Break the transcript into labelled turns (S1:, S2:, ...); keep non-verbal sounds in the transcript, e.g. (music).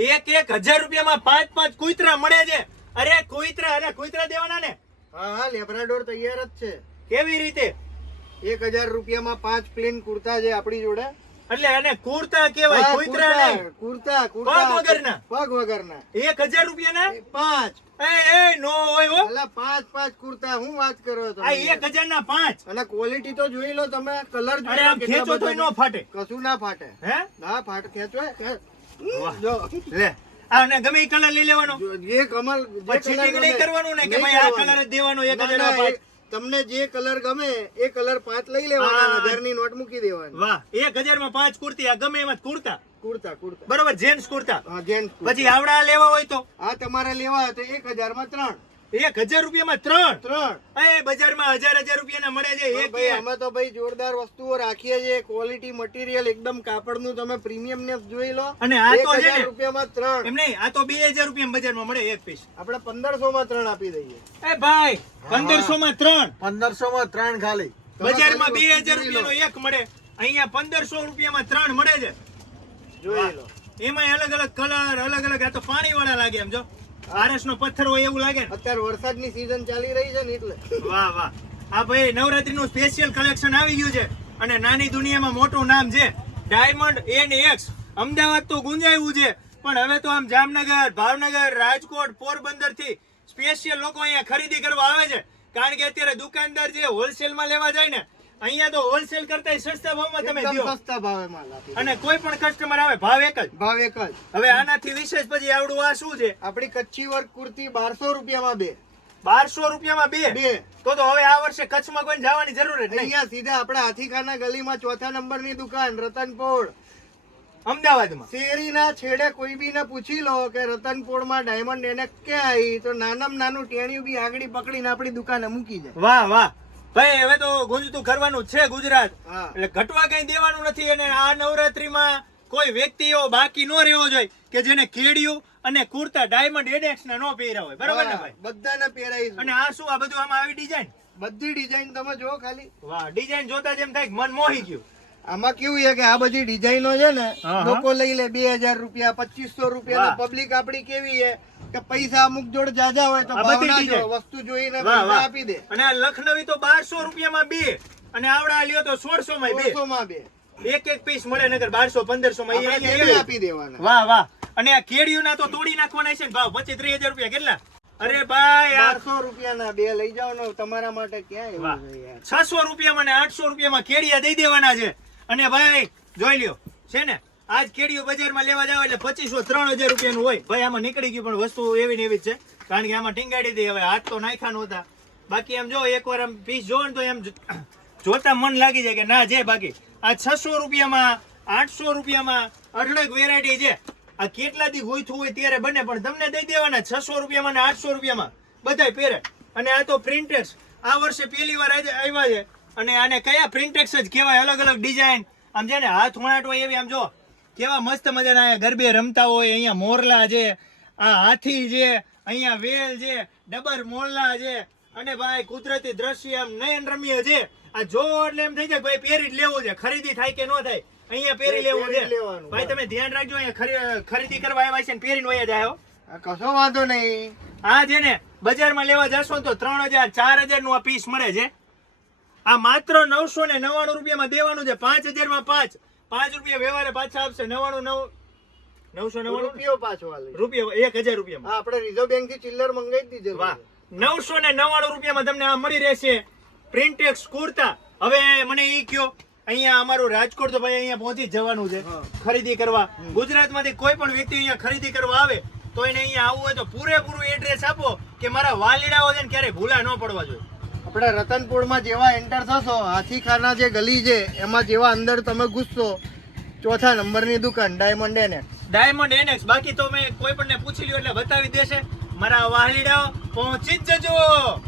S1: એક એક હજાર રૂપિયામાં પાંચ પાંચ કુતરા મળે છે. અરે કુતરા અરે કુતરા દેવાના ને?
S2: હા હા લેબ્રાડોર તૈયાર જ છે.
S1: કેવી રીતે?
S2: એક હજાર રૂપિયામાં પાંચ પ્લેન કુર્તા છે આપણી જોડે.
S1: એટલે આને કુર્તા કેવાય કુતરા નહીં
S2: કુર્તા કુર્તા
S1: પગ વગરના?
S2: પગ વગરના.
S1: એક હજાર રૂપિયાના?
S2: એ પાંચ.
S1: એ એ નો હોય હો.
S2: અલા પાંચ પાંચ કુર્તા હું વાત કરો છો
S1: આ એક હજાર ના પાંચ.
S2: અને ક્વોલિટી તો જોઈ લો તમે કલર જોઈ લો
S1: ખેંચો નો ફાટે.
S2: કશું ના ફાટે.
S1: હે?
S2: ના ફાટ ખેંચો.
S1: લે આને ગમે ઈ કલર લઈ લેવાનો.
S2: જે કમલ
S1: પછી નહીં કરવાનું ને કે ભાઈ આ કલર જ દેવાનો એક હજાર
S2: તમને જે કલર ગમે એ કલર પાંચ લઈ લેવાના હજારની નોટ મૂકી દેવાની.
S1: વાહ એક હજારમાં પાંચ કુર્તી આ ગમે એમાં કુર્તા.
S2: કુર્તા કુર્તા.
S1: બરોબર જેન્ટ્સ કુર્તા.
S2: હા જેન્ટ્સ
S1: પછી આવડા લેવા હોય તો?
S2: આ તમારે લેવા હોય તો એક હજારમાં ત્રણ.
S1: એક હજાર રૂપિયામાં ત્રણ.
S2: ત્રણ.
S1: એ બજારમાં હજાર હજાર રૂપિયાના મળે છે એક
S2: અમે તો ભાઈ જોરદાર વસ્તુઓ રાખીએ છીએ. ક્વોલિટી મટીરિયલ એકદમ કાપડનું તમે પ્રીમિયમનેસ જોઈ લો.
S1: અને આ તો છે
S2: રૂપિયામાં ત્રણ.
S1: એમ નહીં આ તો બે હજાર રૂપિયા બજારમાં મળે એક પીસ
S2: આપણે પંદરસો માં ત્રણ આપી દઈએ.
S1: એ ભાઈ પંદરસો માં ત્રણ.
S2: પંદરસો માં ત્રણ ખાલી.
S1: બજારમાં બે હજાર રૂપિયાનો એક મળે. અહીંયા પંદરસો રૂપિયામાં ત્રણ મળે છે.
S2: જોઈ લો.
S1: એમાં અલગ અલગ કલર અલગ અલગ આ તો પાણી વાળા લાગે એમ જો. આરસ નો પથ્થર હોય એવું લાગે
S2: અત્યારે વરસાદની સીઝન ચાલી રહી છે ને એટલે.
S1: વાહ વાહ. આ ભાઈ નવરાત્રી નું સ્પેશિયલ કલેક્શન આવી ગયું છે અને નાની દુનિયામાં મોટું નામ છે ડાયમંડ એન એક્સ અમદાવાદ તો ગુંજાયું છે પણ હવે તો આમ જામનગર ભાવનગર રાજકોટ પોરબંદરથી સ્પેશિયલ લોકો અહીંયા ખરીદી કરવા આવે છે. કારણ કે અત્યારે દુકાનદાર જે હોલસેલમાં લેવા જાય ને અહીંયા તો હોલસેલ કરતા સસ્તા ભાવમાં તમે દો.
S2: સસ્તા ભાવે માલ આપી
S1: અને કોઈ પણ કસ્ટમર આવે ભાવ એક જ.
S2: ભાવ એક જ.
S1: હવે આનાથી વિશેષ પછી આવડું આ શું છે?
S2: આપણી કચ્છી વર્ક કુર્તી બારસો રૂપિયામાં બે.
S1: બારસો રૂપિયામાં બે?
S2: બે.
S1: તો તો હવે આ વર્ષે કચ્છમાં કોઈ જવાની જરૂર જ નહીં.
S2: અહીંયા સીધા આપણા હાથીખાના ગલીમાં ચોથા નંબરની દુકાન રતનપોળ.
S1: અમદાવાદમાં?
S2: શેરીના છેડે કોઈ બી ને પૂછી લો કે રતનપોળમાં ડાયમંડ એને ક્યાં આવી તો નાનામાં નાનું ટેણિયું બી આગળી પકડીને આપણી દુકાને મૂકી જાય.
S1: વાહ વાહ. ભાઈ હવે તો ગુંજતું કરવાનું છે ગુજરાત. એટલે ઘટવા કઈ દેવાનું નથી અને આ નવરાત્રીમાં કોઈ વ્યક્તિ એવો બાકી નો રહેવો જોઈએ કે જેને કેડિયું અને કુર્તા ડાયમંડ એડેક્સ ના નો પહેર્યા હોય. બરાબર ને ભાઈ?
S2: બધાને પહેરાય
S1: અને આ શું આ બધું આમાં આવી ડિઝાઇન
S2: બધી ડિઝાઇન તમે જો ખાલી.
S1: વાહ ડિઝાઇન જોતા જેમ થાય મન મોહી ગયું.
S2: આમાં કેવું છે કે આ બધી ડિઝાઇનો છે ને. લોકો લઈ લે બે હજાર રૂપિયા પચીસો રૂપિયા. પબ્લિક આપડી કેવી છે? કે પૈસા અમુક જોડે જાજા હોય તો ના. જો વસ્તુ જોઈને પૈસા આપી દે.
S1: અને આ લખનવી તો બારસો રૂપિયામાં બે અને આવડા લ્યો તો સોળસો માં બે.
S2: માં બે.
S1: એક એક પીસ મળે નગર બારસો પંદરસો માં.
S2: આપી દેવાના?
S1: વાહ વાહ. અને આ કેડિયું તો તોડી નાખવાના છે ભાવ. પચીસ ત્રીસ હજાર રૂપિયા કેટલા? અરે ભાઈ આ
S2: બારસો રૂપિયાના બે લઈ જાવ ને તમારા માટે ક્યાં. એવું
S1: છસો રૂપિયામાં ને આઠસો રૂપિયામાં કેડિયા દઈ દેવાના છે. અને ભાઈ જોઈ લ્યો. છે ને? આજ કેડીઓ બજારમાં લેવા જાવ એટલે પચીસો ત્રણ હજાર રૂપિયાનું હોય. ભાઈ, આમાં નીકળી ગયું પણ વસ્તુ એવી ને એવી જ છે. કારણ કે આમાં ટીંગાડી દે. હવે હાથ તો નાખ્યા નહોતા. બાકી એમ જો, એકવાર આમ પીસ જોવો ને તો એમ (coughs) જોતા મન લાગી જાય કે ના છે બાકી. આ છસો રૂપિયામાં, આઠસો રૂપિયામાં અઢળક વેરાયટી છે. આ કેટલા દી ગોઈથું હોય ત્યારે બને, પણ તમને દઈ દેવાના છસો રૂપિયામાં ને આઠસો રૂપિયામાં. બધાય પહેરે. અને આ તો પ્રિન્ટેક્સ આ વર્ષે પહેલી વાર આવ્યા છે. અને આને કયા પ્રિન્ટેક્સ જ કહેવાય? અલગ અલગ ડિઝાઇન આમ છે ને, હાથ વણાટ હોય એવી, આમ જો. કેવા મસ્ત મજાના અહીંયા ગરબે રમતા હોય અહીંયા મોરલા છે આ હાથી છે અહીંયા વેલ છે ડબર મોરલા છે અને ભાઈ કુદરતી દ્રશ્ય આમ નયન રમ્ય છે. આ જોવો એટલે એમ થઈ જાય ભાઈ પહેરી જ લેવું છે ખરીદી થાય કે ન થાય અહીંયા પહેરી લેવું છે. ભાઈ તમે ધ્યાન રાખજો અહીંયા ખરીદી કરવા આવ્યા છે ને પહેરીને વયા જાય
S2: કશો વાંધો નહીં.
S1: આ છે ને બજારમાં લેવા જશો તો ત્રણ હજાર ચાર હજારનું આ પીસ મળે છે. આ માત્ર નવસો ને નવ્વાણું રૂપિયામાં દેવાનું છે પાંચ હજારમાં પાંચ. પાંચ રૂપિયા વ્યવહારે પાછા આપશે નવાણું નવ નવસો નવ્વાણું
S2: રૂપિયો પાછો
S1: રૂપિયા એક હજાર રૂપિયામાં.
S2: હા આપણે રિઝર્વ બેંકથી ચિલ્લર મંગાવી દીધો
S1: વાહ. નવસો ને નવ્વાણું રૂપિયામાં તમને આ મળી રહેશે. પ્રિન્ટેક્સ કુર્તા. હવે મને ઈ કયો અહીંયા અમારું રાજકોટ તો ભાઈ અહીંયા પહોંચી જવાનું છે. ખરીદી કરવા. ગુજરાતમાંથી કોઈ પણ વ્યક્તિ અહીંયા ખરીદી કરવા આવે તો એને અહીંયા આવવું હોય તો પૂરેપૂરું એડ્રેસ આપો કે મારા વાલીડાઓ છે ને ક્યારેય ભૂલા ન પડવા જોઈએ.
S2: આપણે રતનપુરમાં જેવા એન્ટર થશો, હાથીખાના જે ગલી છે, એમાં જેવા અંદર તમે ઘૂસશો, ચોથા નંબરની દુકાન ડાયમંડ એને
S1: ડાયમંડ એનેક્સ બાકી તો મેં કોઈ પણ પૂછી લ્યો એટલે બતાવી દેશે. મારા વાલીડાઓ, પહોંચી જ જજો.